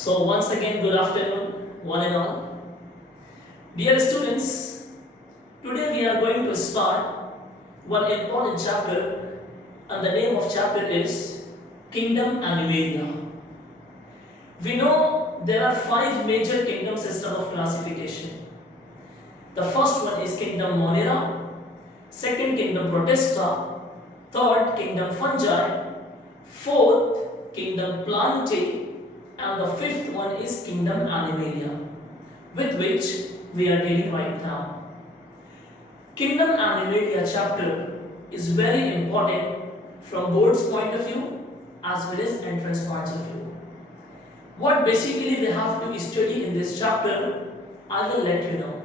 So once again, good afternoon, one and all. Dear students, today we are going to start one important chapter, and the name of chapter is Kingdom Animalia. We know there are 5 major kingdom system of classification. The first one is Kingdom Monera, second Kingdom Protista, third Kingdom Fungi, fourth Kingdom Plantae, and the fifth one is Kingdom Animalia, with which we are dealing right now. Kingdom Animalia chapter is very important from board's point of view as well as entrance points of view. What basically we have to study in this chapter, I will let you know.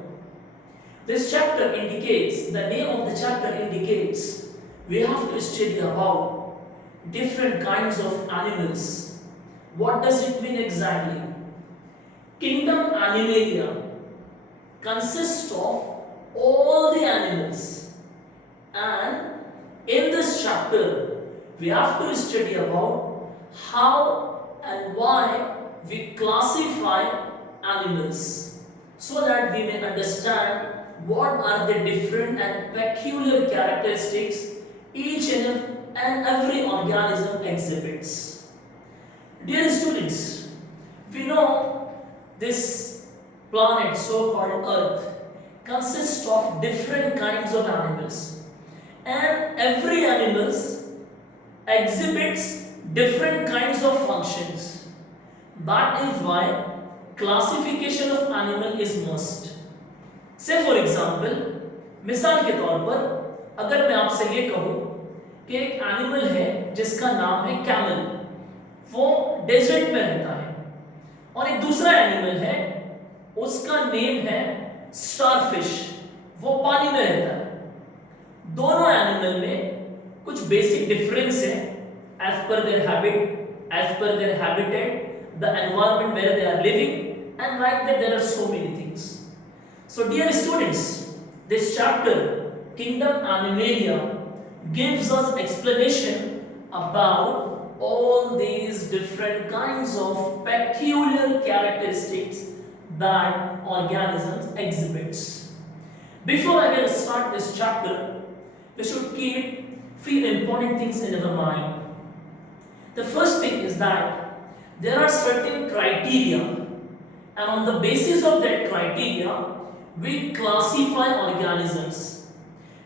This chapter indicates, the name of the chapter indicates, we have to study about different kinds of animals. What does it mean exactly? Kingdom Animalia consists of all the animals, and in this chapter we have to study about how and why we classify animals, so that we may understand what are the different and peculiar characteristics each and every organism exhibits. Dear students, we know this planet so-called Earth consists of different kinds of animals, and every animal exhibits different kinds of functions. That is why classification of animal is must. Say for example, मिसाल के तौर पर अगर मैं आपसे ये कहूँ कि एक एनिमल है जिसका नाम है कैमल, वो डेजर्ट में रहता है, और एक दूसरा एनिमल है उसका नेम है स्टारफिश, वो पानी में रहता है. दोनों एनिमल में कुछ बेसिक डिफरेंस है as per their habit, as per their habitat, the environment where they are living, and like that there are so many things. So dear students, this chapter Kingdom Animalia gives us explanation about all these different kinds of peculiar characteristics that organisms exhibits. Before I will start this chapter, we should keep few important things in our mind. The first thing is that there are certain criteria, and on the basis of that criteria we classify organisms.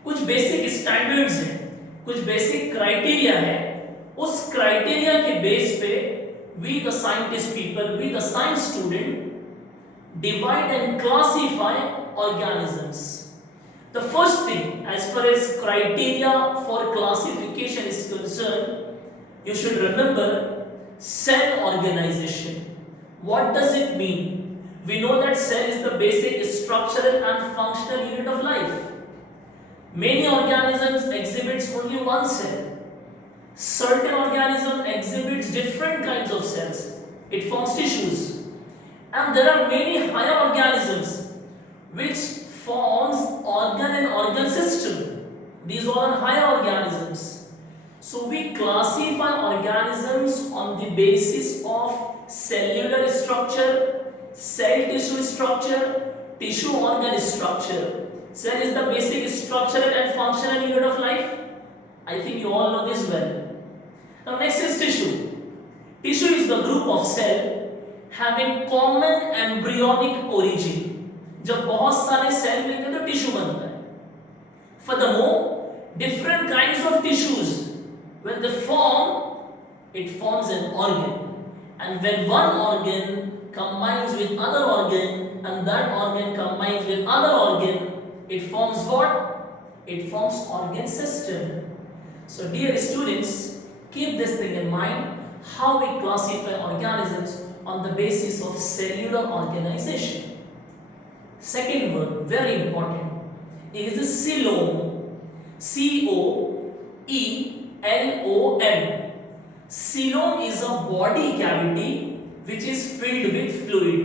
कुछ basic standards हैं, कुछ basic criteria है, उस criteria के base पे we the scientist people, we the science student divide and classify organisms. The first thing, as far as criteria for classification is concerned, you should remember cell organization. What does it mean? We know that cell is the basic structural and functional unit of life. Many organisms exhibits only one cell. Certain organism exhibits different kinds of cells. It forms tissues. And there are many higher organisms which forms organ and organ system. These all are higher organisms. So we classify organisms on the basis of cellular structure, cell tissue structure, tissue organ structure. Cell is the basic structural and functional unit of life. I think you all know this well. Now next is tissue. Tissue is the group of cell having common embryonic origin. जब बहुत सारे cell मिलते हैं तो tissue बनता है. Furthermore, different kinds of tissues, when they form, it forms an organ. And when one organ combines with other organ, and that organ combines with other organ, it forms what? It forms organ system. So dear students, keep this thing in mind, how we classify organisms on the basis of cellular organization. Second word, very important, is coelom. C-O-E-L-O-M. Coelom is a body cavity which is filled with fluid.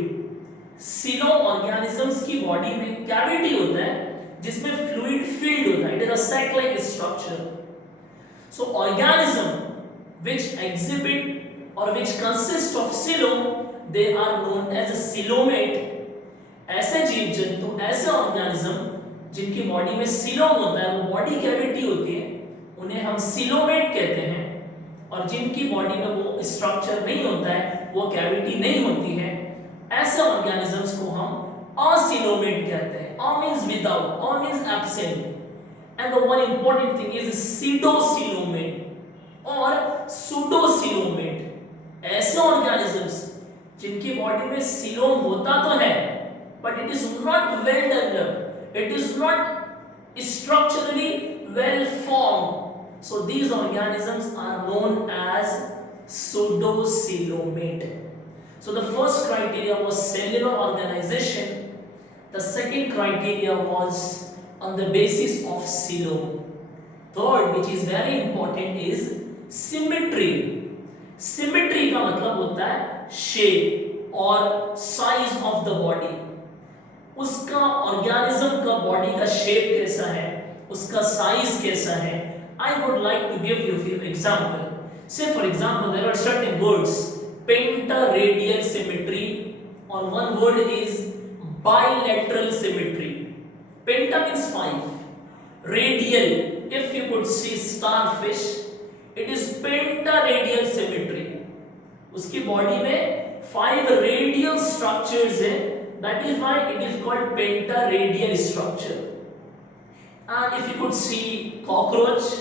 Coelom organisms की body में cavity होता है जिसमें fluid filled होता है. It is a sac-like structure. So organism which exhibit or which consist of coelom they are known as coelomate. ऐसे जीव जंतु, ऐसे ऑर्गेनिज्म जिनकी बॉडी में सीलोम होता है, वो बॉडी कैविटी होती है, उन्हें हम सीलोमेट कहते हैं। और जिनकी बॉडी में वो स्ट्रक्चर नहीं होता है, वो कैविटी नहीं होती है, ऐसे ऑर्गेनिजम्स को हम असीलोमेट कहते हैं। A means without, a means absent, and the one important thing is pseudocoelomate और सूडोसीलोमेट। ऐसे ऑर्गेनिजम्स जिनकी बॉडी में सीलोम होता तो है, but it is not well developed, it is not structurally well formed, so these organisms are known as pseudocoelomate. So the first criteria was cellular organization, the second criteria was on the basis of coelom. Third, which is very important, is symmetry. Symmetry का मतलब होता है shape और size of the body. उसका organism का body का shape कैसा है, उसका size कैसा है। I would like to give you a few examples. Say for example, there are certain words, pentaradial symmetry, or one word is bilateral symmetry. Penta means 5. Radial, if you could see starfish, it is pentaradial symmetry. उसकी body में 5 radial structures हैं, that is why it is called pentaradial structure. And if you could see cockroach,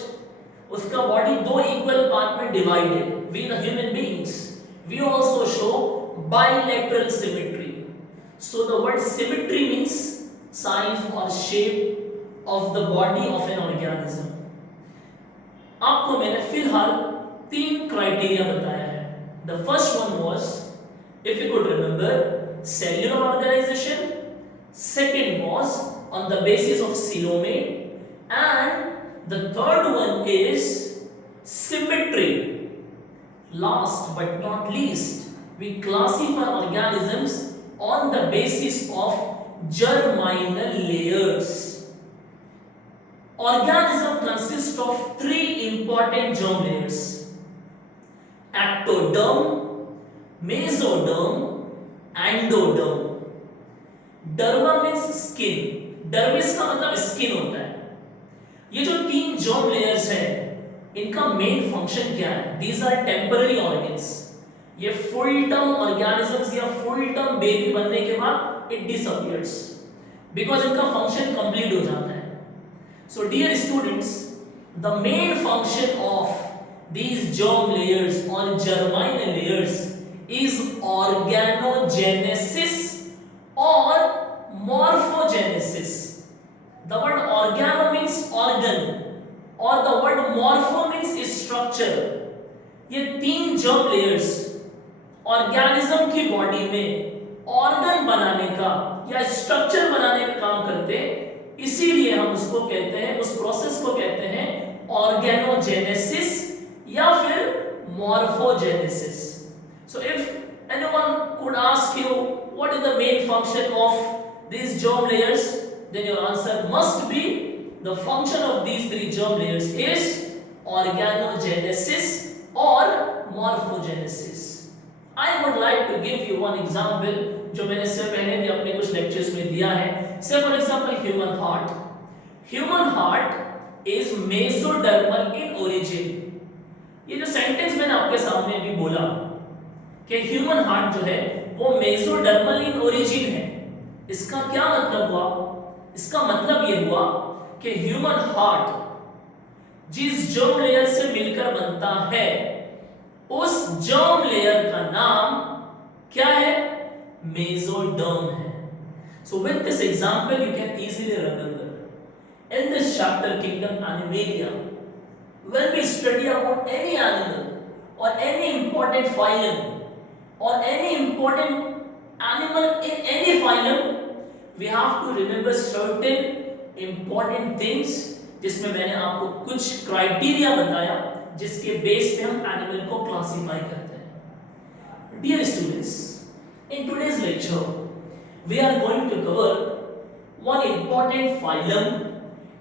उसका body 2 equal part में divide है। We the human beings, we also show bilateral symmetry. So the word symmetry means size or shape of the body of an organism. आपको मैंने फिलहाल 3 criteria बताया है। The first one was, if you could remember, cellular organization. Second was on the basis of coelomate, and the third one is symmetry. Last but not least, we classify organisms on the basis of germinal layers. Organism consists of 3 important germ layers: ectoderm, mesoderm, endoderm. Derma means skin. Dermis का मतलब skin होता है। ये जो 3 germ layers हैं, इनका main function क्या है? These are temporary organs. ये फुल टर्म ऑर्गेनिजम्स या फुल टर्म बेबी बनने के बाद इट डिसअपीयर्स, बिकॉज इनका फंक्शन कंप्लीट हो जाता है। So dear students, the main function of these germ layers or germinal layers is organogenesis or morphogenesis. The word organo means organ और the word morpho means structure. ये 3 germ layers organism की body में organ बनाने का या structure बनाने का काम करते हैं, इसीलिए हम उसको कहते हैं, उस प्रोसेस को कहते हैं ऑर्गेनोजेनेसिस या फिर morphogenesis. So if anyone could ask you what is the main function of these germ layers, then your answer must be the function of these 3 germ layers is organogenesis or morphogenesis. I would like to give you one example जो मैंने इससे पहले भी अपने कुछ lectures में दिया है. Say for example human heart. Human heart is mesodermal in origin. ये जो सेंटेंस मैंने आपके सामने अभी बोला कि ह्यूमन हार्ट जो है वो मेसोडर्मल इन ओरिजिन है, इसका क्या मतलब हुआ? इसका मतलब ये हुआ कि ह्यूमन हार्ट जिस जर्म लेयर से मिलकर बनता है, उस जर्म लेयर का नाम क्या है? मेसोडर्म है. So with this example you can easily remember. In this chapter kingdom Animalia, when we study about any animal or any important phylum or any important animal in any phylum, we have to remember certain important things, जिसमें मैंने आपको कुछ criteria बताया जिसके base पे हम animal को classify करते हैं. Dear students, in today's lecture we are going to cover one important phylum,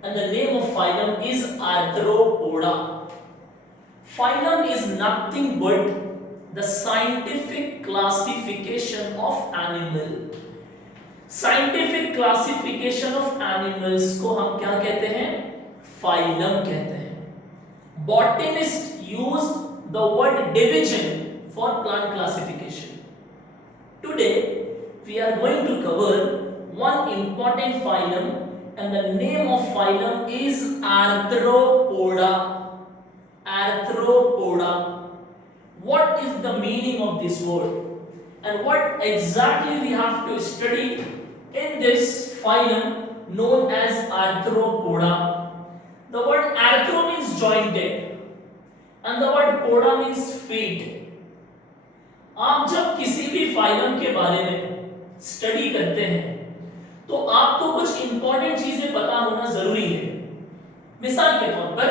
and the name of phylum is Arthropoda. Phylum is nothing but the scientific classification of animal. Scientific classification of animals को हम क्या कहते हैं? Phylum कहते हैं. Botanist use the word division for plant classification. Today we are going to cover one important phylum, and the name of phylum is Arthropoda. Arthropoda. What is the meaning of this word, and what exactly we have to study in this phylum known as Arthropoda? The word arthro means jointed, and the word poda means feet. आप जब किसी भी phylum के बारे में study करते हैं तो आपको कुछ इंपॉर्टेंट चीजें पता होना जरूरी है. मिसाल के तौर पर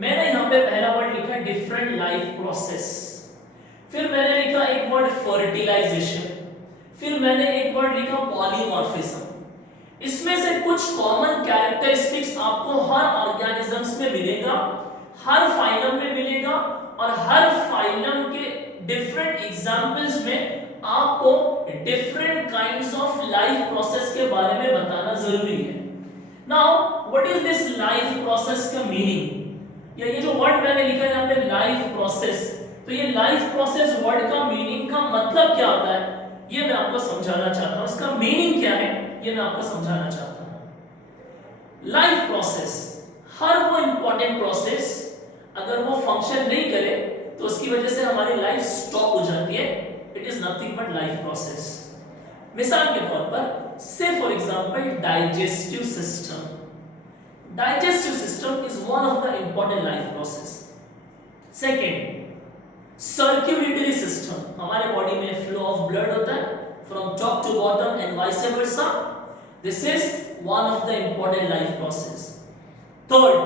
मैंने यहां पे पहला वर्ड लिखा है डिफरेंट लाइफ प्रोसेस, फिर मैंने लिखा एक वर्ड फर्टिलाइजेशन, फिर मैंने एक वर्ड लिखा पॉलीमॉर्फिज्म. इसमें से कुछ कॉमन कैरेक्टरिस्टिक्स आपको हर ऑर्गेनिजम्स में मिलेगा, हर फाइलम में मिलेगा, और हर फाइलम के डिफरेंट एग्जांपल्स में आपको different kinds of life process के बारे में बताना जरूरी है. Now what is this life process का मीनिंग, या ये जो वर्ड मैंने लिखा है यहाँ पे लाइफ प्रोसेस, तो ये लाइफ प्रोसेस वर्ड का मीनिंग का मतलब क्या होता है ये मैं आपको समझाना चाहता हूँ. इसका मीनिंग क्या है ये मैं आपको समझाना चाहता हूँ. लाइफ प्रोसेस, हर वो इंपॉर्टेंट प्रोसेस अगर वो फंक्शन नहीं करे तो उसकी वजह से हमारी लाइफ स्टॉप हो जाती है. It is nothing but life process. मिसाल के तौर पर से for example digestive system. Digestive system is one of the important life process. Second, circulatory system. हमारे बॉडी में फ्लो ऑफ ब्लड होता है from top to bottom and vice versa. This is one of the important life process. Third,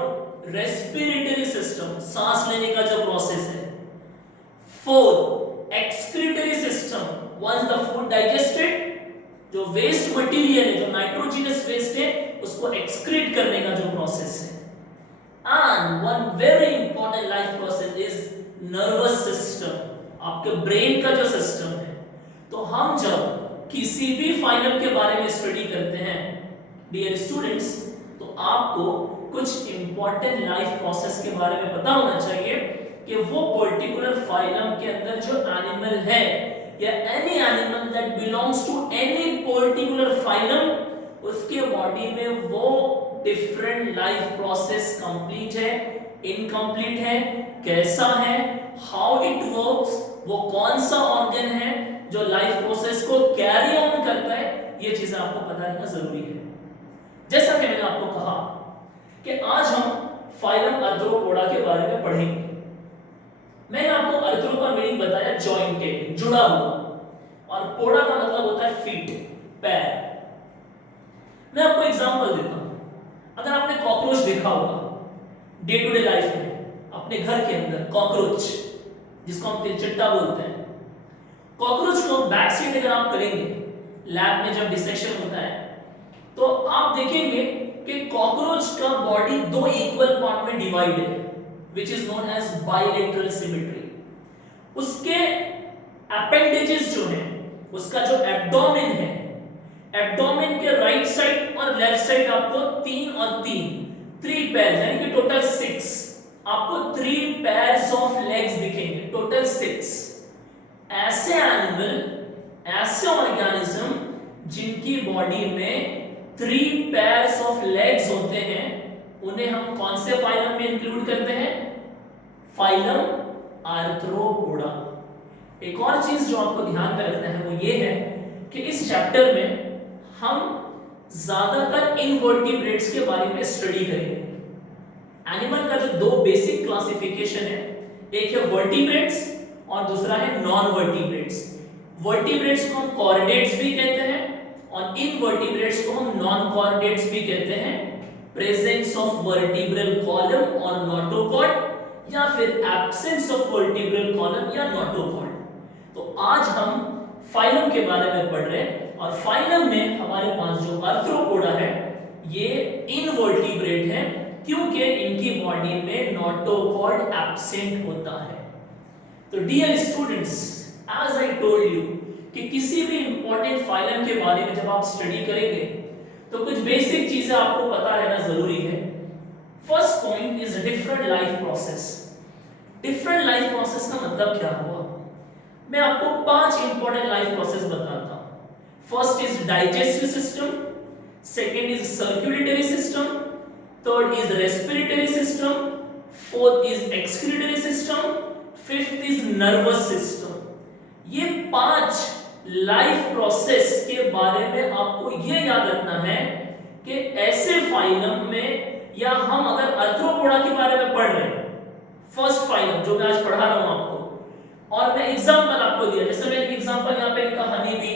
respiratory system, सांस लेने का जो process है. Fourth, excretory system, once the food digested, जो वेस्ट मटेरियल है, जो नाइट्रोजनस वेस्ट है, उसको एक्सक्रीट करने का जो प्रोसेस है. And one very important life process is nervous system, आपके ब्रेन का जो सिस्टम है. तो हम जब किसी भी फाइलम के बारे में स्टडी करते हैं डियर स्टूडेंट्स, तो आपको कुछ इंपॉर्टेंट लाइफ प्रोसेस के बारे में पता होना चाहिए कि वो पर्टिकुलर फाइलम के अंदर जो एनिमल है, या any animal that belongs to any particular phylum, उसके बॉडी में वो डिफरेंट लाइफ प्रोसेस कंप्लीट है, इनकम्प्लीट है, कैसा है, हाउ इट वर्क्स, वो कौन सा ऑर्गन है जो लाइफ प्रोसेस को कैरी ऑन करता है, ये चीजें आपको पता रहना जरूरी है. जैसा कि मैंने आपको कहा कि आज हम फाइलम आर्थ्रोपोडा के बारे में पढ़ेंगे. मैंने आपको अर्थ्रो का मीनिंग बताया जॉइंटेड, जुड़ा हुआ, और पोडा का मतलब होता है फीट, पैर. मैं आपको एग्जांपल देता हूं. अगर आपने कॉकरोच देखा होगा डे टू डे लाइफ में, अपने घर के अंदर कॉकरोच, जिसको हम तिलचट्टा बोलते हैं, कॉकरोच को बैक साइड अगर आप करेंगे लैब में जब डिसेक्शन होता है, तो आप देखेंगे कि कॉकरोच का बॉडी दो इक्वल पार्ट में डिवाइड है, which is known as bilateral symmetry. उसके appendages जो हैं, उसका जो एब्डोमेन है, एब्डोमेन के राइट साइड और लेफ्ट साइड आपको 3 और 3 पेयर, यानी कि टोटल 6, आपको 3 पेयर्स ऑफ लेग्स दिखेंगे, टोटल 6. ऐसे एनिमल, ऐसे ऑर्गेनिज्म जिनकी बॉडी में 3 पेयर्स ऑफ लेग्स होते हैं, उन्हें हम कौन से फाइलम में इंक्लूड करते हैं? Phylum arthropoda. एक और चीज जो आपको ध्यान में रखना है वो ये है कि इस चैप्टर में हम ज्यादातर इनवर्टिब्रेट्स के बारे में स्टडी करेंगे. एनिमल का जो दो बेसिक क्लासिफिकेशन है, एक है वर्टिब्रेट्स और दूसरा है नॉन वर्टिब्रेट्स. वर्टिब्रेट्स को हम कॉर्डेट्स भी कहते हैं और इनवर्टिब्रेट्स को हम नॉन कॉर्डेट्स भी कहते हैं. प्रेजेंस ऑफ वर्टिब्रल कॉलम और नोटोकॉर्ड, या फिर एब्सेंस ऑफ वर्टिब्रल कॉलम या नोटोकॉर्ड. तो आज हम फाइलम के बारे में पढ़ रहे हैं, और फाइलम में हमारे पास जो आर्थ्रोपोडा है ये इनवर्टिब्रेट है, क्योंकि इनकी बॉडी में नोटोकॉर्ड एब्सेंट होता है. तो dear students, as I told you कि किसी भी इंपॉर्टेंट फाइलम के बारे में जब आप स्टडी करेंगे तो कुछ बेसिक चीजें आपको पता रहना जरूरी है। First point is different life process. Different life process का मतलब क्या हुआ? मैं आपको 5 इंपॉर्टेंट लाइफ प्रोसेस बताता हूं। First is digestive system, second is circulatory system, third is respiratory system, fourth is excretory system, fifth is nervous system. ये 5 life process के बारे में आपको ये याद रखना है कि ऐसे फाइलम में, या हम अगर अर्थ्रोपोडा के बारे में पढ़ रहे हैं, फर्स्ट फाइलम जो मैं आज पढ़ा रहा हूं आपको, और मैं एग्जांपल आपको दिया, जैसे मैंने एग्जांपल यहां पे लिखा हनी बी,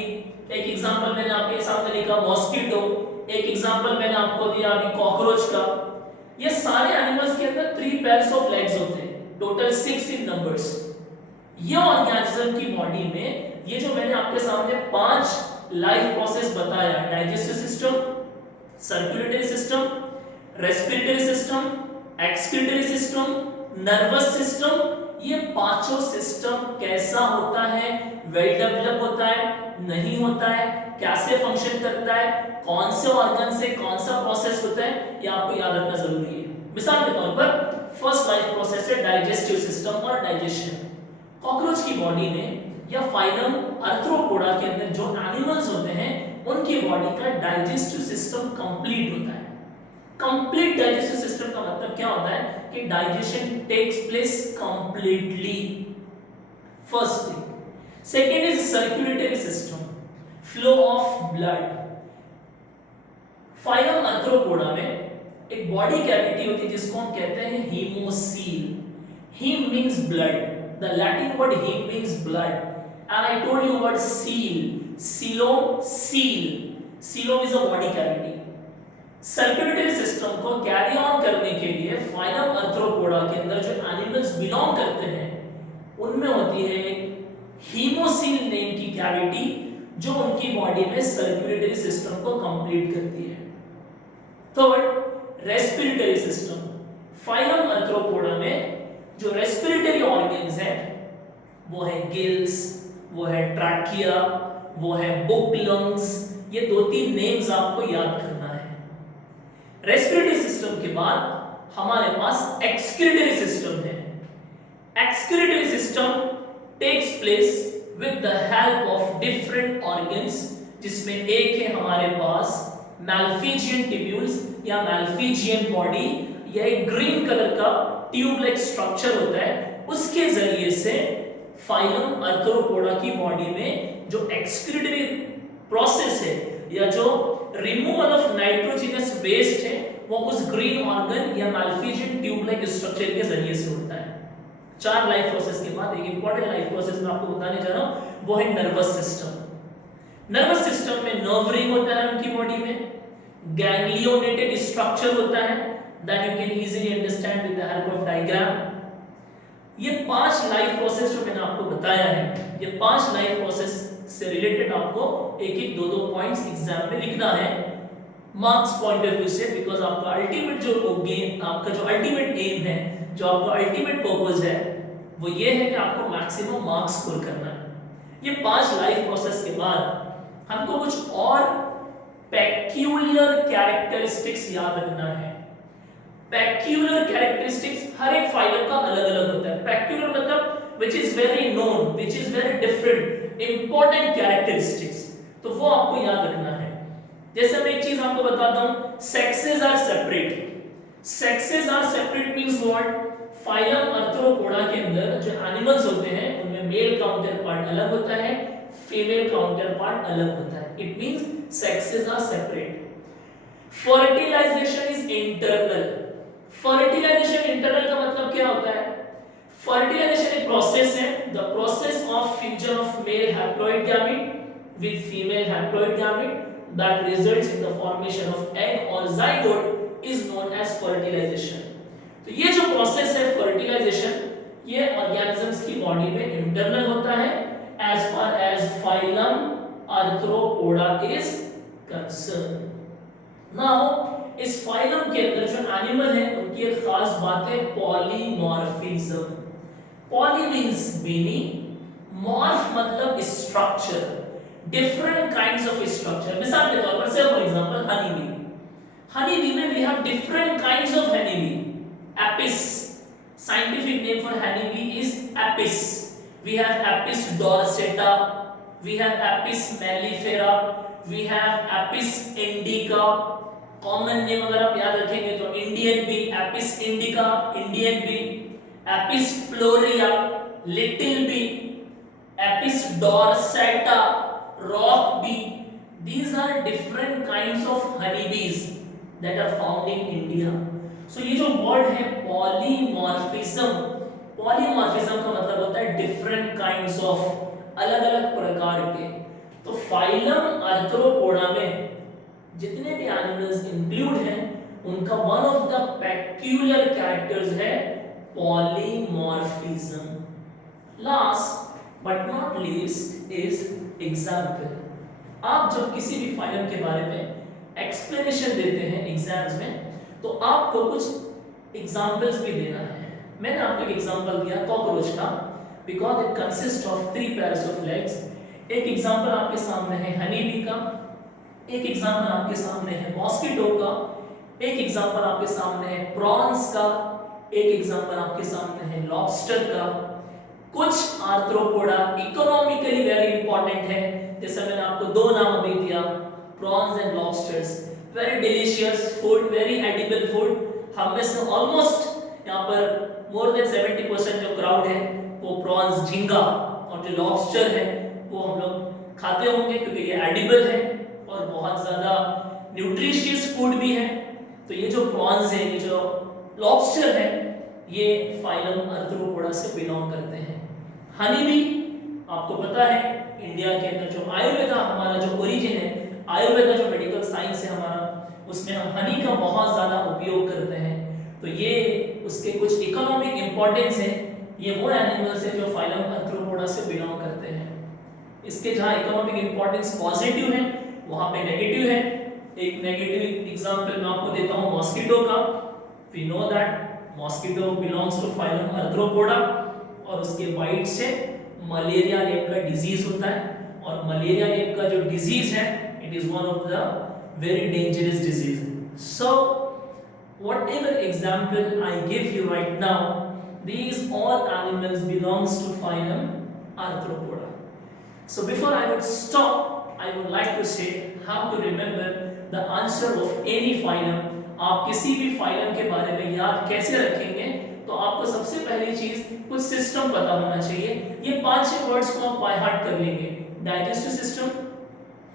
एक एग्जांपल मैंने आपके सामने लिखा मॉस्किटो, एक एग्जांपल मैंने आपको दिया अभी कॉकरोच का। ये सारे एनिमल्स के अंदर 3 पेयर्स ऑफ लेग्स होते हैं, टोटल 6 इन नंबर्स। ये ऑर्गेनिज्म की बॉडी में ये जो मैंने आपके सामने 5 लाइफ प्रोसेस बताया, digestive system, circulatory system, respiratory system, excretory system, nervous system, ये पांचों सिस्टम कैसा होता है, वेल डेवलप होता है, नहीं होता है, कैसे फंक्शन करता है, कौन से ऑर्गन से कौन सा प्रोसेस होता है, ये आपको याद रखना जरूरी है। मिसाल के तौर पर फर्स्ट लाइफ प्रोसेस है डाइजेस्टिव सिस्टम और डाइजेशन। कॉकरोच की बॉडी में या फाइलम अर्थ्रोपोडा के अंदर जो एनिमल्स होते हैं उनकी बॉडी का डाइजेस्टिव सिस्टम कंप्लीट होता है। कंप्लीट डाइजेस्टिव सिस्टम का मतलब क्या होता है कि digestion takes place completely, first thing. Second is circulatory system, flow of blood. Phylum Arthropoda में एक बॉडी कैविटी होती है जिसको हम कहते हैं haemocoel. Haem means blood, the Latin word haem means blood, and I told you what seal, coelom, seal, coelom is a body cavity। Circulatory system को carry on करने के लिए फाइलम अर्थ्रोपोडा के अंदर जो एनिमल्स बिलोंग करते हैं उनमें होती है हीमोसील नेम की कैविटी जो उनकी बॉडी में सर्कुलेटरी सिस्टम को कंप्लीट करती है। Third, respiratory system. Phylum Arthropoda में जो रेस्पिरेटरी ऑर्गन्स है वो है गिल्स, वो है ट्रैकिया, वो है बुक लंग्स। ये 2-3 नेम्स आपको याद करना है। रेस्पिरेटरी सिस्टम के बाद हमारे पास एक्सक्रीटरी सिस्टम है। Excretory system takes place with the help of different organs, जिसमें एक है हमारे पास मैल्फिजियन ट्यूब्यूल्स या मैल्फिजियन बॉडी, या एक ग्रीन कलर का ट्यूब लाइक स्ट्रक्चर होता है। उसके जरिए से फाइलम अर्थ्रोपोडा की बॉडी में जो एक्सक्रीटरी प्रोसेस है या जो रिमूवल ऑफ नाइट्रोजनस वेस्ट है वो उस ग्रीन ऑर्गन या मैल्फिजियन ट्यूब लाइक स्ट्रक्चर के जरिए से होता है। 4 लाइफ प्रोसेस के बाद एक इंपॉर्टेंट लाइफ प्रोसेस मैं आपको बताने जा रहा हूं, वो है नर्वस सिस्टम। नर्वस सिस्टम में नर्व रिंग होता है उनकी बॉडी में, गैंग्लियोनेटेड स्ट्रक्चर होता है that you can easily understand with the help of diagram. ये 5 लाइफ प्रोसेस जो मैंने आपको बताया है, ये 5 लाइफ प्रोसेस से रिलेटेड आपको एक-एक 2-2 पॉइंट्स एग्जाम में लिखना है मार्क्स पॉइंट ऑफ व्यू से, बिकॉज आपका अल्टीमेट जो गेम, आपका जो अल्टीमेट एम है, जो आपका अल्टीमेट पर्पस है, वो ये है कि आपको मैक्सिमम मार्क्स स्कोर करना है। ये 5 लाइफ प्रोसेस के बाद हमको कुछ और पेक्यूलियर कैरेक्टरिस्टिक्स याद रखना है। पेक्यूलियर कैरेक्टरिस्टिक्स हर एक फाइलम का अलग-अलग होता है। पेक्यूलियर मतलब which is very known, which is very different, important characteristics, तो वो आपको याद रखना है। जैसे मैं एक चीज आपको बताता हूं, sexes are separate। sexes are separate means what? Phylum Arthropoda के अंदर जो एनिमल्स होते हैं उनमें मेल काउंटर पार्ट अलग होता है, फीमेल काउंटर पार्ट अलग होता है। It means sexes are separate। fertilization is internal। Fertilization internal का मतलब क्या होता है? फर्टिलाइजेशन एक प्रोसेस है, the process of fusion of male haploid gamete with female haploid gamete that results in the formation of egg और zygote is known as fertilization. तो ये जो प्रोसेस है फर्टिलाइजेशन, ये ऑर्गेनिजम्स की बॉडी में इंटरनल होता है as far as phylum Arthropoda is concern. Now इस फाइलम के अंदर जो एनिमल है उनकी एक खास बात है polymorphism. Poly means many, morph मतलब structure, different kinds of structure. मिसाल के तौर पर से for example honey bee, honey bee में we have different kinds of honey bee. Apis, scientific name for honey bee is apis. We have apis dorsata, we have apis mellifera, we have apis indica. Common name अगर आप याद रखेंगे तो Indian bee, apis indica, Indian bee, apis florea, little bee, apis dorsata, rock bee. These are different kinds of honey bees that are found in India. So ये जो word है polymorphism, polymorphism का मतलब होता है डिफरेंट काइंड्स ऑफ, अलग अलग प्रकार के। तो फाइलम आर्थ्रोपोडा में जितने भी एनिमल्स इंक्लूड हैं उनका one of the peculiar characters है polymorphism. Last but not least is example. आप जब किसी भी फाइलम के बारे में एक्सप्लेनेशन देते हैं एग्जाम्स में तो आपको कुछ एग्जांपल्स भी देना है। मैंने आपको एक एग्जांपल दिया कॉकरोच का, because it consist of 3 pairs of legs. एक एग्जांपल आपके सामने है हनी बी का, एक एग्जांपल आपके सामने है मॉस्किटो का, एक एग्जांपल आपके सामने है प्रॉन्स का, एक एग्जांपल आपके सामने है लॉबस्टर का। कुछ आर्थ्रोपोडा इकोनॉमिकली वेरी इंपॉर्टेंट है, जैसे मैंने आपको 2 नाम अभी दिया, prawns and lobsters, very delicious food, very edible food। हम में से ऑलमोस्ट यहाँ पर मोर देन 70% जो क्राउड है वो प्रॉन्स, झींगा और जो लॉबस्टर है वो हम लोग खाते होंगे क्योंकि ये एडिबल है और बहुत ज़्यादा न्यूट्रिशियस फूड भी है। तो ये जो प्रॉन्स है, ये जो लॉबस्टर है, ये फाइलम आर्थ्रोपोडा से बिलोंग करते हैं। हनी बी आपको पता है इंडिया के अंदर जो आयुर्वेदा हमारा जो ओरिजिन है, आयुर्वेदा जो मेडिकल साइंस है हमारा, उसमें हम हनी का बहुत ज़्यादा उपयोग करते हैं। तो ये उसके कुछ इकोनॉमिक इंपॉर्टेंस है। ये वो एनिमल्स है जो फाइलम आर्थ्रोपोडा से बिलोंग करते हैं। इसके जहाँ इकोनॉमिक इंपॉर्टेंस पॉजिटिव है वहाँ पे नेगेटिव है। एक नेगेटिव एग्जांपल मैं आपको देता हूँ मॉस्किटो का। We know that mosquito belongs to phylum Arthropoda और उसके बाइट से मलेरिया नेम का डिजीज होता है, और मलेरिया नेम का जो डिजीज है it is one of the very dangerous disease. So whatever example I give you right now, these all animals belongs to phylum Arthropoda. So before I would stop, I would like to say how to remember the answer of any phylum. आप किसी भी phylum के बारे में याद कैसे रखेंगे, तो आपको सबसे पहली चीज कुछ सिस्टम पता होना चाहिए। ये 5 वर्ड्स को आप बाय हार्ट कर लेंगे। Digestive system,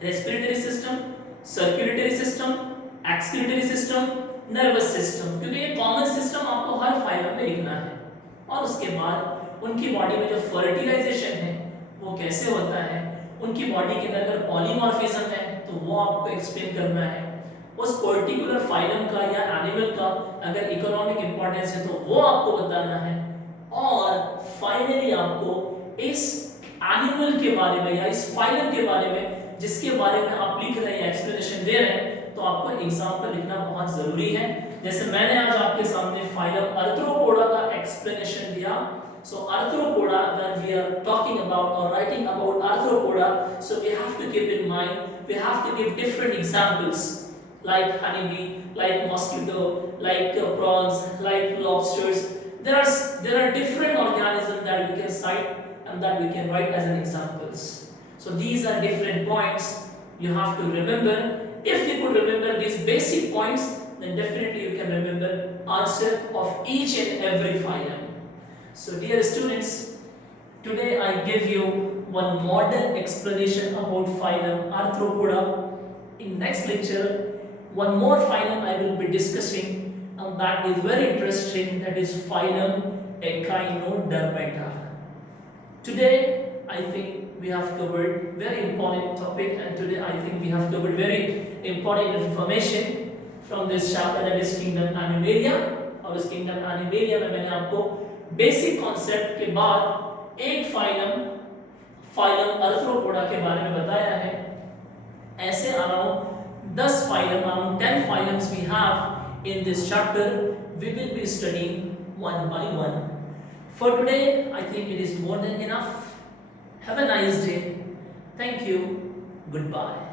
respiratory system, circulatory system, excretory system, nervous system, क्योंकि ये कॉमन सिस्टम आपको हर फाइलम में लिखना है। और उसके बाद उनकी बॉडी में जो फर्टिलाइजेशन है वो कैसे होता है, उनकी बॉडी के अंदर अगर पॉलीमॉर्फिज्म है तो वो आपको एक्सप्लेन करना है। उस पर्टिकुलर फाइलम का या एनिमल का अगर इकोनॉमिक इंपॉर्टेंस है तो वो आपको बताना है। और फाइनली आपको इस एनिमल के बारे में या इस फाइलम के बारे में जिसके बारे में आप लिख रहे हैं, एक्सप्लेनेशन दे रहे हैं, तो आपको एग्जांपल लिखना बहुत जरूरी है। जैसे मैंने आज आपके सामने फाइलम आर्थ्रोपोडा का एक्सप्लेनेशन दिया। So Arthropoda, when we are talking about or writing about Arthropoda, so we have to keep in mind, we have to give different examples like honeybee, like mosquito, like prawns, like lobsters. There are different organisms that we can cite and that we can write as an examples. So these are different points you have to remember. If you could remember these basic points, then definitely you can remember answer of each and every phylum. So dear students, today I give you one model explanation about phylum Arthropoda. In next lecture, one more phylum I will be discussing, and that is very interesting, that is phylum Echinodermata. Today I think we have covered very important topic, and today I think we have covered very important information from this chapter, that is kingdom Animalia. और इस kingdom Animalia में मैंने आपको basic concept के बाद एक phylum arthropoda के बारे में बताया है। ऐसे around 10 phylum, around 10 phylums we have in this chapter. We will be studying one by one. For today, I think it is more than enough. Have a nice day. Thank you. Goodbye.